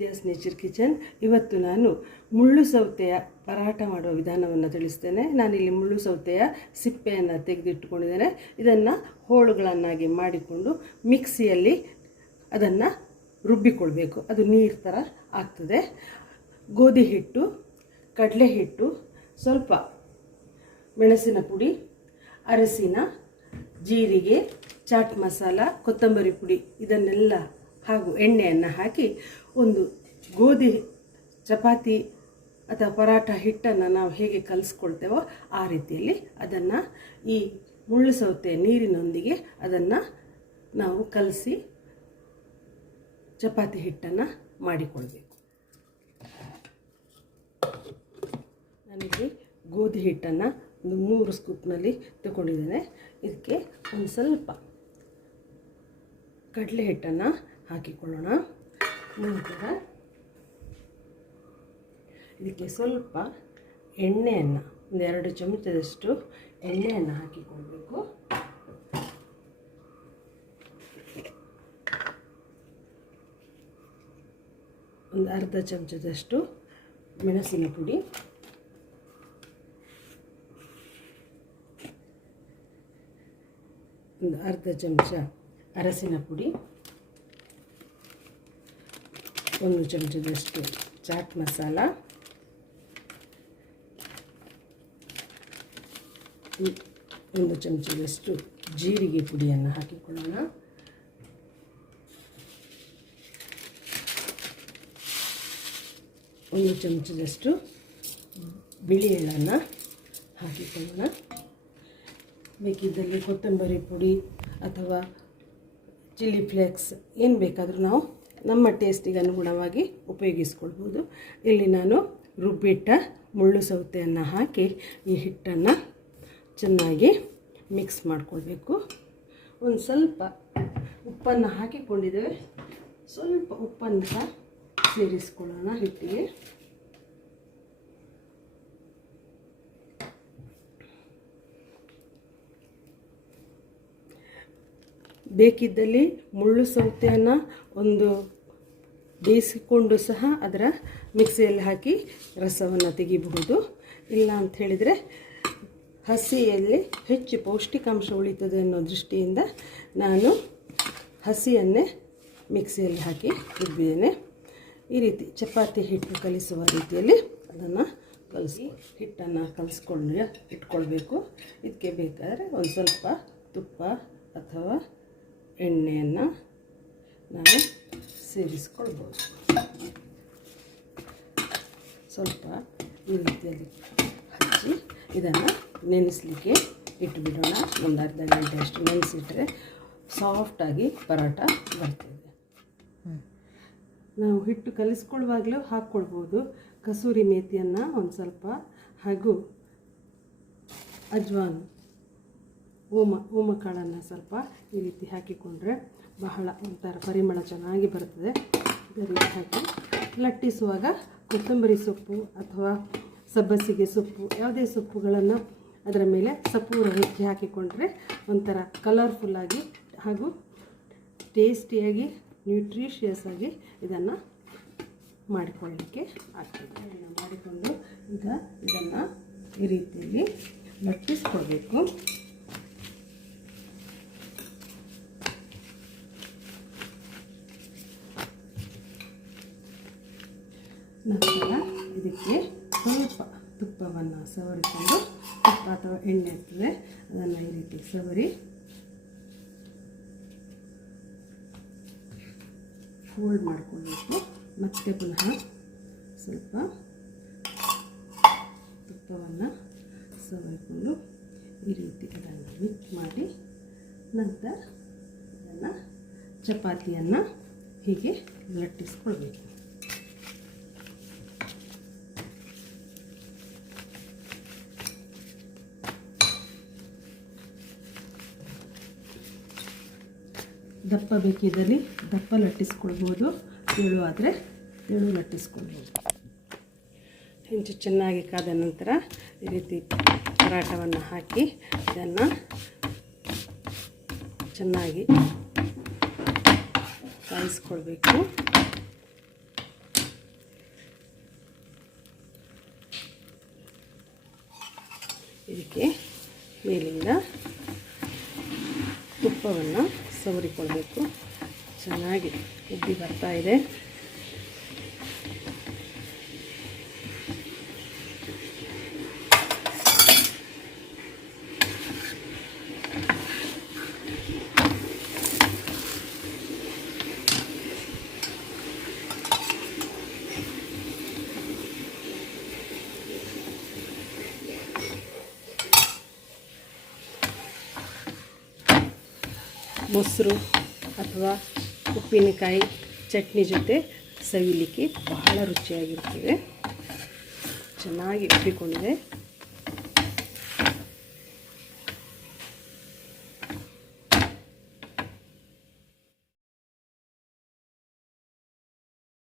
Vidya's nature kitchen. ಇವತ್ತು ನಾನು ಮುಳ್ಳು ಸೌತೆಯ ಪರಾಟ ಮಾಡುವ ವಿಧಾನವನ್ನು ತಿಳಿಸ್ತೇನೆ. ನಾನಿಲ್ಲಿ ಮುಳ್ಳು ಸೌತೆಯ ಸಿಪ್ಪೆಯನ್ನು ತೆಗೆದಿಟ್ಟುಕೊಂಡಿದ್ದೇನೆ. ಇದನ್ನು ಹೋಳುಗಳನ್ನಾಗಿ ಮಾಡಿಕೊಂಡು ಮಿಕ್ಸಿಯಲ್ಲಿ ಅದನ್ನು ರುಬ್ಬಿಕೊಳ್ಬೇಕು. ಅದು ನೀರು ಥರ ಆಗ್ತದೆ. ಗೋಧಿ ಹಿಟ್ಟು, ಕಡಲೆ ಹಿಟ್ಟು, ಸ್ವಲ್ಪ ಮೆಣಸಿನ ಪುಡಿ, ಅರಸಿನ, ಜೀರಿಗೆ, ಚಾಟ್ ಮಸಾಲ, ಕೊತ್ತಂಬರಿ ಪುಡಿ ಇದನ್ನೆಲ್ಲ ಹಾಗೂ ಎಣ್ಣೆಯನ್ನು ಹಾಕಿ ಒಂದು ಗೋಧಿ, ಚಪಾತಿ ಅಥವಾ ಪರಾಠ ಹಿಟ್ಟನ್ನು ನಾವು ಹೇಗೆ ಕಲಿಸ್ಕೊಳ್ತೇವೋ ಆ ರೀತಿಯಲ್ಲಿ ಅದನ್ನು ಈ ಮುಳ್ಳು ಸೌತೆ ನೀರಿನೊಂದಿಗೆ ಅದನ್ನು ನಾವು ಕಲಸಿ ಚಪಾತಿ ಹಿಟ್ಟನ್ನು ಮಾಡಿಕೊಳ್ಬೇಕು. ನನಗೆ ಗೋಧಿ ಹಿಟ್ಟನ್ನು ಒಂದು ಮೂರು ಸ್ಕೂಪ್ನಲ್ಲಿ ತಗೊಂಡಿದ್ದೇನೆ. ಇದಕ್ಕೆ ಒಂದು ಸ್ವಲ್ಪ ಕಡಲೆ ಹಿಟ್ಟನ್ನು ಹಾಕಿಕೊಳ್ಳೋಣ. ನಂತರ ಇದಕ್ಕೆ ಸ್ವಲ್ಪ ಎಣ್ಣೆಯನ್ನು ಒಂದೆರಡು ಚಮಚದಷ್ಟು ಎಣ್ಣೆಯನ್ನು ಹಾಕಿಕೊಳ್ಬೇಕು. ಒಂದು ಅರ್ಧ ಚಮಚದಷ್ಟು ಮೆಣಸಿನ ಪುಡಿ. ಒಂದು ಅರ್ಧ ಚಮಚ ಅರಸಿನ ಪುಡಿ. ಒಂದು ಚಮಚದಷ್ಟು ಚಾಟ್ ಮಸಾಲ. ಒಂದು ಚಮಚದಷ್ಟು ಜೀರಿಗೆ ಪುಡಿಯನ್ನು ಹಾಕಿಕೊಳ್ಳೋಣ. ಒಂದು ಚಮಚದಷ್ಟು ಬಿಳಿ ಎಳ್ಳನ್ನು ಹಾಕಿಕೊಳ್ಳೋಣ. ಬೇಕಿದ್ದಲ್ಲಿ ಕೊತ್ತಂಬರಿ ಪುಡಿ ಅಥವಾ ಚಿಲ್ಲಿ ಫ್ಲೇಕ್ಸ್ ಏನು ಬೇಕಾದರೂ ನಾವು ನಮ್ಮ ಟೇಸ್ಟಿಗೆ ಅನುಗುಣವಾಗಿ ಉಪಯೋಗಿಸ್ಕೊಳ್ಬೋದು. ಇಲ್ಲಿ ನಾನು ರುಬ್ಬಿಟ್ಟ ಮುಳ್ಳು ಸೌತೆಯನ್ನು ಹಾಕಿ ಈ ಹಿಟ್ಟನ್ನು ಚೆನ್ನಾಗಿ ಮಿಕ್ಸ್ ಮಾಡಿಕೊಳ್ಬೇಕು. ಒಂದು ಸ್ವಲ್ಪ ಉಪ್ಪನ್ನು ಹಾಕಿಕೊಂಡಿದ್ದೇವೆ. ಸ್ವಲ್ಪ ಉಪ್ಪನ್ನು ಸಹ ಸೇರಿಸ್ಕೊಳ್ಳೋಣ ಹಿಟ್ಟಿಗೆ. ಬೇಕಿದ್ದಲ್ಲಿ ಮುಳ್ಳು ಸೌತೆಯನ್ನು ಒಂದು ಬೇಯಿಸಿಕೊಂಡು ಸಹ ಅದರ ಮಿಕ್ಸಿಯಲ್ಲಿ ಹಾಕಿ ರಸವನ್ನು ತೆಗಿಬಹುದು. ಇಲ್ಲ ಅಂತ ಹೇಳಿದರೆ ಹಸಿಯಲ್ಲಿ ಹೆಚ್ಚು ಪೌಷ್ಟಿಕಾಂಶ ಉಳಿತದೆ ಅನ್ನೋ ದೃಷ್ಟಿಯಿಂದ ನಾನು ಹಸಿಯನ್ನೇ ಮಿಕ್ಸಿಯಲ್ಲಿ ಹಾಕಿ ರುಬ್ಬಿದ್ದೇನೆ. ಈ ರೀತಿ ಚಪಾತಿ ಹಿಟ್ಟು ಕಲಿಸುವ ರೀತಿಯಲ್ಲಿ ಅದನ್ನು ಕಲಿಸಿ ಹಿಟ್ಟನ್ನು ಕಲಿಸ್ಕೊಂಡು ಇಟ್ಕೊಳ್ಬೇಕು. ಇದಕ್ಕೆ ಬೇಕಾದರೆ ಒಂದು ಸ್ವಲ್ಪ ತುಪ್ಪ ಅಥವಾ ಎಣ್ಣೆಯನ್ನು ನಾವು ಸೇರಿಸ್ಕೊಳ್ಬೋದು. ಸ್ವಲ್ಪ ಈ ರೀತಿಯಲ್ಲಿ ಹಚ್ಚಿ ಇದನ್ನು ನೆನೆಸಲಿಕ್ಕೆ ಇಟ್ಟುಬಿಡೋಣ ಒಂದು ಅರ್ಧ ಗಂಟೆ ಅಷ್ಟು ನೆನೆಸಿಟ್ರೆ ಸಾಫ್ಟಾಗಿ ಪರೋಟ ಬರ್ತದೆ. ನಾವು ಹಿಟ್ಟು ಕಲಿಸ್ಕೊಳ್ಳುವಾಗಲೂ ಹಾಕ್ಕೊಳ್ಬೋದು. ಕಸೂರಿ ಮೇತಿಯನ್ನು ಒಂದು ಸ್ವಲ್ಪ ಹಾಗೂ ಅಜ್ವಾನ್ ಓಮ ಓಮ ಕಾಳನ್ನು ಸ್ವಲ್ಪ ಈ ರೀತಿ ಹಾಕಿಕೊಂಡ್ರೆ ಬಹಳ ಒಂಥರ ಪರಿಮಳ ಚೆನ್ನಾಗಿ ಬರ್ತದೆ. ಇದೇ ರೀತಿ ಹಾಕಿ ಲಟ್ಟಿಸುವಾಗ ಕೊತ್ತಂಬರಿ ಸೊಪ್ಪು ಅಥವಾ ಸಬ್ಬಸಿಗೆ ಸೊಪ್ಪು, ಯಾವುದೇ ಸೊಪ್ಪುಗಳನ್ನು ಅದರ ಮೇಲೆ ಸಪೂರ ಹೆಚ್ಚಿ ಹಾಕಿಕೊಂಡ್ರೆ ಒಂಥರ ಕಲರ್ಫುಲ್ಲಾಗಿ ಹಾಗೂ ಟೇಸ್ಟಿಯಾಗಿ ನ್ಯೂಟ್ರಿಷಿಯಸ್ ಆಗಿ ಇದನ್ನು ಮಾಡಿಕೊಳ್ಳಲಿಕ್ಕೆ ಆಗ್ತದೆ. ಮಾಡಿಕೊಂಡು ಈಗ ಇದನ್ನು ಈ ರೀತಿಯಲ್ಲಿ ಲಟ್ಟಿಸ್ಕೊಳ್ಬೇಕು. ನಂತರ ಇದಕ್ಕೆ ಸ್ವಲ್ಪ ತುಪ್ಪವನ್ನು ಸವರಿಕೊಂಡು ತುಪ್ಪ ಅಥವಾ ಎಣ್ಣೆ ಇರ್ತದೆ ಅದನ್ನು ಈ ರೀತಿ ಸವರಿ ಫೋಲ್ಡ್ ಮಾಡಿಕೊಳ್ಬೇಕು. ಮತ್ತೆ ಪುನಃ ಸ್ವಲ್ಪ ತುಪ್ಪವನ್ನು ಸವರಿಕೊಂಡು ಈ ರೀತಿ ಅದನ್ನು ಮಿಕ್ಸ್ ಮಾಡಿ ನಂತರ ಅದನ್ನು ಚಪಾತಿಯನ್ನು ಹೀಗೆ ಲಟ್ಟಿಸ್ಕೊಳ್ಬೇಕು. ದಪ್ಪ ಬೇಕಿದ್ದಲ್ಲಿ ದಪ್ಪ ಲಟ್ಟಿಸ್ಕೊಳ್ಬೋದು. ತೆಳು ಆದರೆ ತೆಳು ಲಟ್ಟಿಸ್ಕೊಳ್ಬೋದು. ಹೆಂಚು ಚೆನ್ನಾಗಿ ಕಾದ ನಂತರ ಈ ರೀತಿ ಪರಾಟವನ್ನು ಹಾಕಿ ಇದನ್ನು ಚೆನ್ನಾಗಿ ಕಾಯಿಸ್ಕೊಳ್ಬೇಕು. ಇದಕ್ಕೆ ಮೇಲಿಂದ ತುಪ್ಪವನ್ನು ಸವರಿಕೊಳ್ಬೇಕು ಚೆನ್ನಾಗಿ ಉಬ್ಬಿ ಬರ್ತಾ ಇದೆ. ಮೊಸರು ಅಥವಾ ಉಪ್ಪಿನಕಾಯಿ ಚಟ್ನಿ ಜೊತೆ ಸವಿಲಿಕ್ಕೆ ಬಹಳ ರುಚಿಯಾಗಿರ್ತದೆ ಚೆನ್ನಾಗಿ ಉಬ್ಬಿಕೊಂಡಿದೆ